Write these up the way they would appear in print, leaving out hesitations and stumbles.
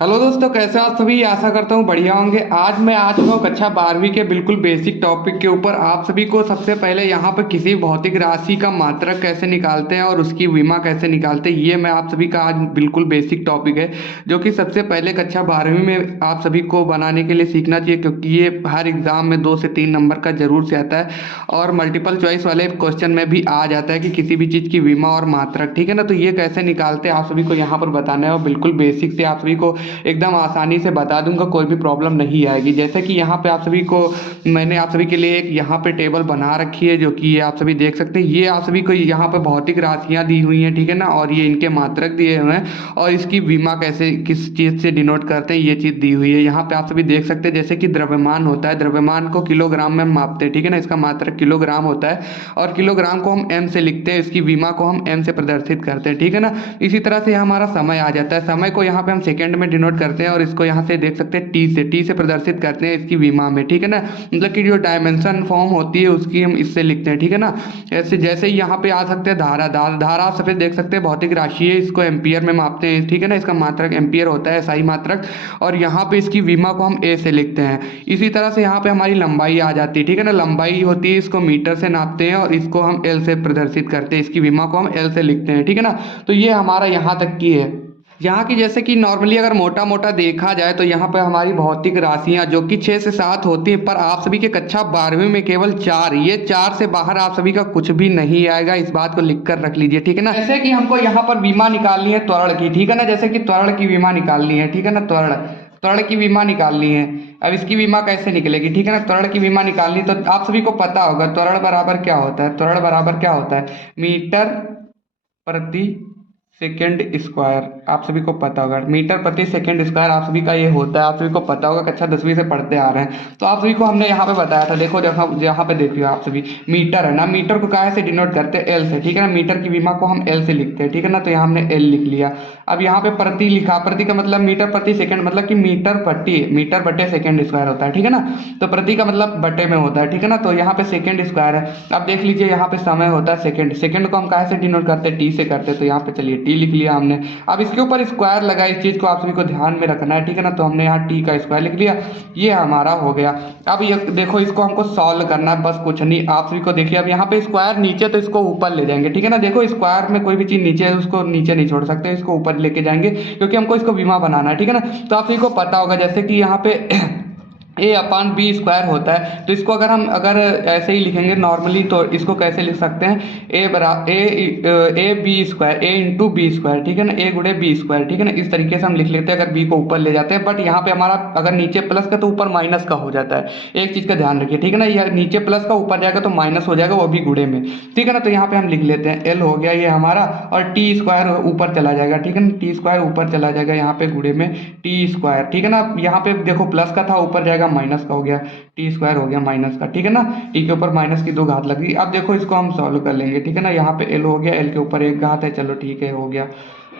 Hello दोस्तों, कैसे हो आप सभी। आशा करता हूँ बढ़िया होंगे। आज मैं आ चुका हूँ कक्षा 12वीं के बिल्कुल बेसिक टॉपिक के ऊपर। आप सभी को सबसे पहले यहाँ पर किसी भौतिक राशि का मात्रक कैसे निकालते हैं और उसकी विमा कैसे निकालते हैं, ये मैं आप सभी का आज बिल्कुल बेसिक टॉपिक है, जो कि सबसे पहले कक्षा 12वीं में आप सभी को बनाने के लिए सीखना चाहिए, क्योंकि ये हर एग्जाम में 2 से 3 नंबर का जरूर से आता है और मल्टीपल चॉइस वाले क्वेश्चन में भी आ जाता है कि किसी भी चीज़ की विमा और मात्रक। ठीक है ना। तो ये कैसे निकालते हैं आप सभी को यहाँ पर बताना है और बिल्कुल बेसिक से आप सभी को एकदम आसानी से बता दूंगा, कोई भी प्रॉब्लम नहीं आएगी। जैसे कि यहाँ पे आप सभी को मैंने आप सभी के लिए एक यहाँ पे टेबल बना रखी है, जो कि ये आप सभी देख सकते हैं। ये आप सभी को यहाँ पे भौतिक राशियाँ दी हुई हैं, ठीक है ना, और ये इनके मात्रक दिए हुए हैं और इसकी बीमा कैसे किस चीज़ से डिनोट करते हैं ये चीज़ दी हुई है। यहाँ पे आप सभी देख सकते हैं जैसे कि द्रव्यमान होता है, द्रव्यमान को किलोग्राम में मापते हैं, ठीक है ना, इसका मात्रक किलोग्राम होता है और किलोग्राम को हम एम से लिखते हैं, इसकी बीमा को हम एम से प्रदर्शित करते हैं, ठीक है ना। इसी तरह से हमारा समय आ जाता है, समय को यहाँ पे हम सेकेंड में डिनोट करते हैं और इसको यहाँ से देख सकते हैं टी से प्रदर्शित करते हैं इसकी विमा में, ठीक है ना। मतलब कि जो डायमेंशन फॉर्म होती है उसकी हम इससे लिखते हैं, ठीक है ना। ऐसे जैसे ही यहाँ पे आ सकते हैं धारा आप सफेद देख सकते हैं भौतिक राशि है, इसको एम्पियर में मापते हैं, ठीक है ना, इसका मात्रक एम्पियर होता है, SI मात्रक, और यहाँ पे इसकी विमा को हम ए से लिखते हैं। इसी तरह से यहाँ पे हमारी लंबाई आ जाती है, ठीक है ना, लंबाई होती है, इसको मीटर से नापते हैं और इसको हम एल से प्रदर्शित करते हैं, इसकी विमा को हम एल से लिखते हैं, ठीक है ना। तो ये हमारा यहाँ तक की है। यहाँ की जैसे कि नॉर्मली अगर मोटा मोटा देखा जाए तो यहाँ पर हमारी भौतिक राशियाँ जो कि 6 से 7 होती हैं, पर आप सभी के कक्षा 12वीं में केवल 4, ये 4 से बाहर आप सभी का कुछ भी नहीं आएगा, इस बात को लिख कर रख लीजिए, ठीक है ना। जैसे कि हमको यहाँ पर बीमा निकालनी है त्वरण की, ठीक है ना, जैसे कि त्वरण की बीमा निकालनी है, ठीक है ना, त्वरण त्वरण की बीमा निकालनी है। अब इसकी बीमा कैसे निकलेगी, ठीक है ना, त्वरण की बीमा निकालनी तो आप सभी को पता होगा त्वरण बराबर क्या होता है। त्वरण बराबर क्या होता है, मीटर प्रति सेकेंड स्क्वायर। आप सभी को पता होगा मीटर प्रति सेकेंड स्क्वायर आप सभी का ये होता है, आप सभी को पता होगा, कक्षा 10वीं से पढ़ते आ रहे हैं। तो आप सभी को हमने यहाँ पे बताया था, देखो जहाँ यहाँ पे देखिए आप सभी, मीटर है ना, मीटर को काहे से डिनोट करते हैं, एल से, ठीक है ना, मीटर की बीमा को हम एल से लिखते हैं, ठीक है ना। तो यहाँ हमने एल लिख लिया। अब यहाँ पे प्रति लिखा, प्रति का मतलब मीटर प्रति सेकंड, मतलब कि मीटर बटे सेकंड स्क्वायर होता है, ठीक है ना। तो प्रति का मतलब बटे में होता है, ठीक है ना। तो यहाँ पे सेकंड स्क्वायर है। अब देख लीजिए यहाँ पे समय होता है सेकंड, सेकंड को हम काहे से डिनोट करते हैं, टी से करते हैं, तो यहाँ पे चलिए टी लिख लिया हमने। अब इसके ऊपर स्क्वायर लगा, इस चीज को आप सभी को ध्यान में रखना है, ठीक है ना। तो हमने यहाँ टी का स्क्वायर लिख लिया, ये हमारा हो गया। अब ये देखो इसको हमको सॉल्व करना है, बस कुछ नहीं। आप सभी को देखिए अब यहाँ पे स्क्वायर नीचे तो इसको ऊपर ले जाएंगे, ठीक है ना। देखो स्क्वायर में कोई भी चीज नीचे है उसको नीचे नहीं छोड़ सकते, इसको ऊपर लेके जाएंगे क्योंकि हमको इसको बीमा बनाना है, ठीक है ना। तो आप सभी को पता होगा जैसे कि यहाँ पे ए अपान बी स्क्वायर होता है, तो इसको अगर ऐसे ही लिखेंगे नॉर्मली तो इसको कैसे लिख सकते हैं, A B square, A into B square, ठीक है ना, ए गुणे बी स्क्वायर, ठीक है ना। इस तरीके से हम लिख लेते हैं अगर बी को ऊपर ले जाते हैं। बट यहाँ पे हमारा अगर नीचे प्लस का तो ऊपर माइनस का हो जाता है, एक चीज़ का ध्यान रखिए, ठीक है ना। यह नीचे प्लस का ऊपर जाएगा तो माइनस हो जाएगा, वो भी गुणे में, ठीक है ना। तो यहाँ पे हम लिख लेते हैं एल हो गया ये हमारा, और टी स्क्वायर ऊपर चला जाएगा, ठीक है ना, टी स्क्वायर ऊपर चला जाएगा यहाँ पे गुणे में टी स्क्वायर, ठीक है ना। यहाँ पे देखो प्लस का था ऊपर जाएगा माइनस का हो गया, टी स्क्वायर हो गया माइनस का, ठीक है ना। टी के ऊपर माइनस की 2 घात लगी। अब देखो इसको हम सॉल्व कर लेंगे, ठीक है ना। यहाँ पे एल हो गया, एल के ऊपर 1 घात है, चलो ठीक है हो गया।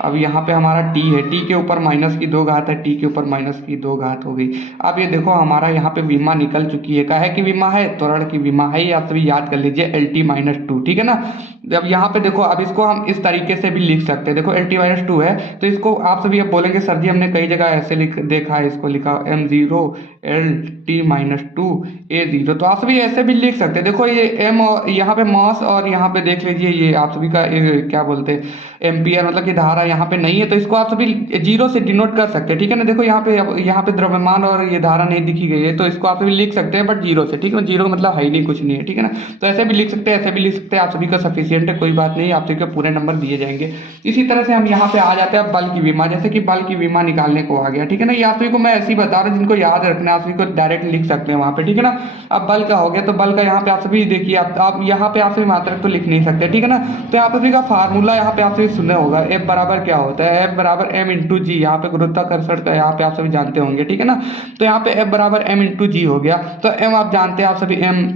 अब यहाँ पे हमारा टी है, टी के ऊपर माइनस की 2 घात है, टी के ऊपर माइनस की 2 घात हो गई। अब ये देखो हमारा यहाँ पे बीमा निकल चुकी है, काहे की बीमा है, त्वरण की बीमा है, ये आप सभी याद कर लीजिए, एल टी माइनस टू, ठीक है ना। अब यहाँ पे देखो अब इसको हम इस तरीके से भी लिख सकते हैं, देखो एल टी माइनस टू है तो इसको आप सभी अब बोलेंगे सर जी हमने कई जगह ऐसे देखा है, इसको लिखा M zero L T minus two A zero, तो आप सभी ऐसे भी लिख सकते हैं। देखो ये एम और यहाँ पे मास और यहाँ पे देख लीजिए ये आप सभी का क्या बोलते हैं एम्पियर, मतलब कि धारा यहाँ पे नहीं है तो इसको आप सभी जीरो से डिनोट कर सकते हैं, ठीक है ना। देखो यहाँ पे द्रव्यमान और ये धारा नहीं दिखी गई है तो इसको आप सभी लिख सकते हैं बट जीरो से, ठीक है ना, जीरो का मतलब है ही नहीं, कुछ नहीं है, ठीक है ना। तो ऐसे भी लिख सकते हैं, ऐसे भी लिख सकते हैं, आप सभी का सफिशियंट है, कोई बात नहीं, आप सभी को पूरे नंबर दिए जाएंगे। इसी तरह से हम यहाँ पे आ जाते हैं बल की बीमा, जैसे कि बल की बीमा निकालने को आ गया, ठीक है ना। ये आप सभी को मैं ऐसे ही बता रहा हूँ, जिनको याद रखना है आप सभी को डायरेक्ट लिख सकते हैं वहाँ पे, ठीक है ना। अब बल का हो गया तो बल का यहाँ पे आप सभी देखिए, आप यहाँ पे आप सभी मात्रक तो लिख नहीं सकते, ठीक है ना। तो यहाँ पे सभी का फार्मूला यहाँ पे आप सभी सुने होगा, एफ बराबर क्या होता है, एफ बराबर एम इंटू जी, यहाँ पे गुरुत्वाकर्षण का यहाँ पे आप सभी जानते होंगे, ठीक है ना। तो यहाँ पे एफ बराबर एम इंटू जी हो गया, तो एम आप जानते हैं आप सभी एम,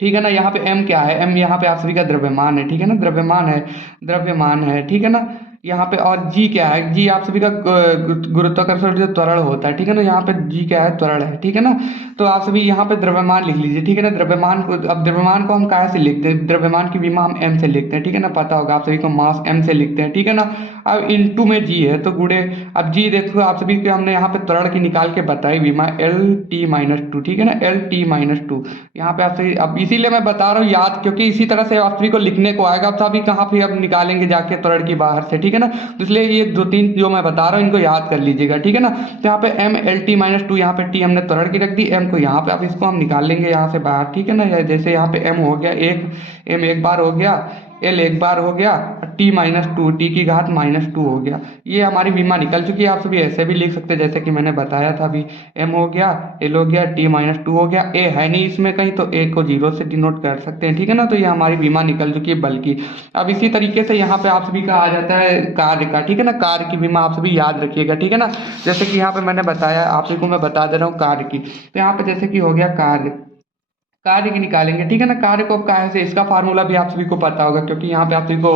ठीक है ना। यहाँ पे एम क्या है, एम यहाँ पे आप सभी का द्रव्यमान है, ठीक है ना, द्रव्यमान है, ठीक है ना। यहाँ पे और जी क्या है, जी आप सभी का गुरुत्वाकर्षण जो त्वरण होता है, ठीक है ना, यहाँ पे जी क्या है, त्वरण है, ठीक है ना। तो आप सभी यहाँ पे द्रव्यमान लिख लीजिए, ठीक है ना। द्रव्यमान को, अब द्रव्यमान को हम कहाँ से लिखते हैं, द्रव्यमान की बीमा हम एम से लिखते हैं, ठीक है ना, पता होगा आप सभी को, मास एम से लिखते हैं, ठीक है ना। अब इंटू में जी है तो गुणे, अब जी देखो आप सभी को हमने यहाँ पे त्वरण की निकाल के बताई विमा LT-2, ठीक है ना, LT-2 यहाँ पे आप सभी, अब इसीलिए मैं बता रहा हूँ याद, क्योंकि इसी तरह से आप सभी को लिखने को आएगा। अब सभी कहाँ पे अब निकालेंगे जाके त्वरण की बाहर से, ठीक है ना, तो इसलिए ये 2-3 जो मैं बता रहा हूँ इनको याद कर लीजिएगा, ठीक है ना। तो यहाँ पे MLT-2, यहाँ पे टी हमने त्वरण की रख दी, एम को यहाँ पे अब इसको हम निकाल लेंगे यहाँ से बाहर, ठीक है ना। जैसे यहाँ पे एम हो गया एक, एम एक बार हो गया, एल एक बार हो गया, T-2, टी की घात -2 हो गया। ये हमारी विमा निकल चुकी है। आप सभी ऐसे भी लिख सकते हैं जैसे कि मैंने बताया था अभी, एम हो गया, एल हो गया, T-2 हो गया, ए है नहीं इसमें कहीं तो ए को 0 से डिनोट कर सकते हैं, ठीक है ना। तो ये हमारी विमा निकल चुकी है बल की। अब इसी तरीके से यहाँ पे आप सभी का आ जाता है कार्य का, ठीक है ना, कार्य की विमा आप सभी याद रखिएगा, ठीक है ना। जैसे कि यहाँ पे मैंने बताया, आप सभी को मैं बता दे रहा हूँ कार्य की। तो यहाँ पे जैसे कि हो गया कार्य, कार्य की निकालेंगे, ठीक है ना। कार्य को अब कहाँ से, इसका फार्मूला भी आप सभी को पता होगा, क्योंकि यहाँ पे आप सभी को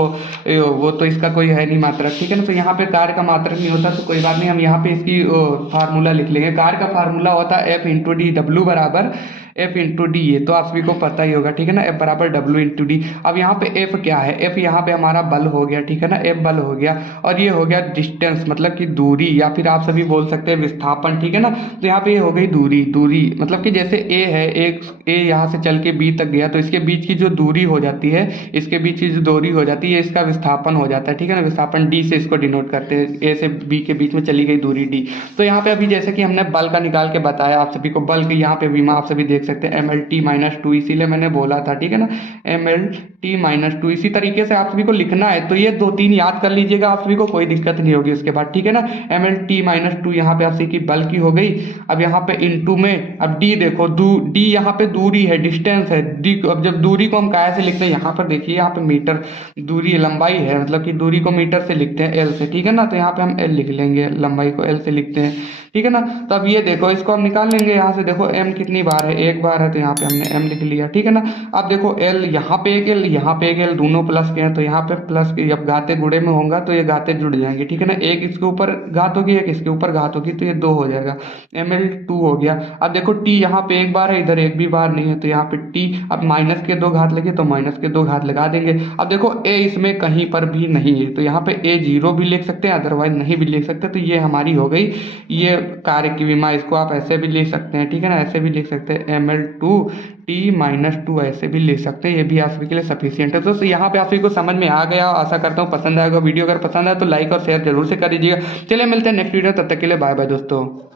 वो तो इसका कोई है नहीं मात्रक, ठीक है ना। तो यहाँ पे कार्य का मात्रक नहीं होता तो कोई बात नहीं, हम यहाँ पे इसकी फार्मूला लिख लेंगे। कार्य का फार्मूला होता है F × D, W बराबर F × D, ये तो आप सभी को पता ही होगा, ठीक है ना, F बराबर W × D। अब यहाँ पे F क्या है, F यहाँ पे हमारा बल हो गया, ठीक है ना, F बल हो गया, और ये हो गया डिस्टेंस मतलब कि दूरी, या फिर आप सभी बोल सकते हैं विस्थापन, ठीक है ना। तो यहाँ पे ये हो गई दूरी, दूरी मतलब कि जैसे A है, एक A यहाँ से चल के B तक गया तो इसके बीच की जो दूरी हो जाती है, इसके बीच की जो दूरी हो जाती है, इसका विस्थापन हो जाता है, ठीक है ना। विस्थापन D से इसको डिनोट करते हैं, A से B के बीच में चली गई दूरी D। तो यहाँ पे अभी जैसे कि हमने बल का निकाल के बताया आप सभी को, बल की यहाँ पे विमा आप सभी देख सकते हैं MLT-2, इसीलिए मैंने बोला था, ठीक है ना, MLT-2। इसी तरीके से आप सभी को लिखना है, तो ये 2-3 याद कर लीजिएगा, आप सभी को कोई दिक्कत नहीं होगी उसके बाद, ठीक है ना। MLT-2 यहाँ पे आप सभी की बल की हो गई। अब यहाँ पे इंटू में, अब D देखो, D यहाँ पे दूरी है, डिस्टेंस है D। अब जब दूरी को हम कैसे लिखते हैं, यहाँ पर देखिए, यहाँ पे मीटर दूरी लंबाई है, मतलब कि दूरी को मीटर से लिखते हैं L से, ठीक है ना। तो यहाँ पे हम L लिख लेंगे, लंबाई को L से लिखते हैं, ठीक है ना। तो अब ये देखो, इसको हम निकाल लेंगे यहाँ से, देखो M कितनी बार है, एक बार है, तो यहाँ पे हमने M लिख लिया, ठीक है ना। अब देखो L यहाँ पे एक L, यहाँ पे एक L, दोनों प्लस के हैं, तो यहाँ पे प्लस के, जब घाते गुणे में होगा तो ये घाते जुड़ जाएंगे, ठीक है ना। एक इसके ऊपर घात होगी, एक इसके ऊपर घात होगी, तो ये 2 हो जाएगा, ML2 हो गया। अब देखो T यहाँ पे एक बार है, इधर एक भी बार नहीं है, तो यहाँ पे T, अब माइनस के 2 घात लगे तो माइनस के 2 घात लगा देंगे। अब देखो A इसमें कहीं पर भी नहीं है, तो यहाँ पे A 0 भी लिख सकते हैं, अदरवाइज नहीं भी लिख सकते। तो ये हमारी हो गई ये कार्य की विमा। इसको आप ऐसे भी लिख सकते हैं, ठीक है ना, ऐसे भी लिख सकते हैं, ML2T-2 ऐसे भी लिख सकते हैं, ये भी आप सभी के लिए सफिशियंट है। तो यहाँ पे आप सभी को समझ में आ गया, आशा करता हूँ पसंद आएगा। वीडियो अगर पसंद आए तो लाइक और शेयर जरूर से कर दीजिएगा। चलिए मिलते हैं नेक्स्ट वीडियो, तब तक के लिए बाय बाय दोस्तों।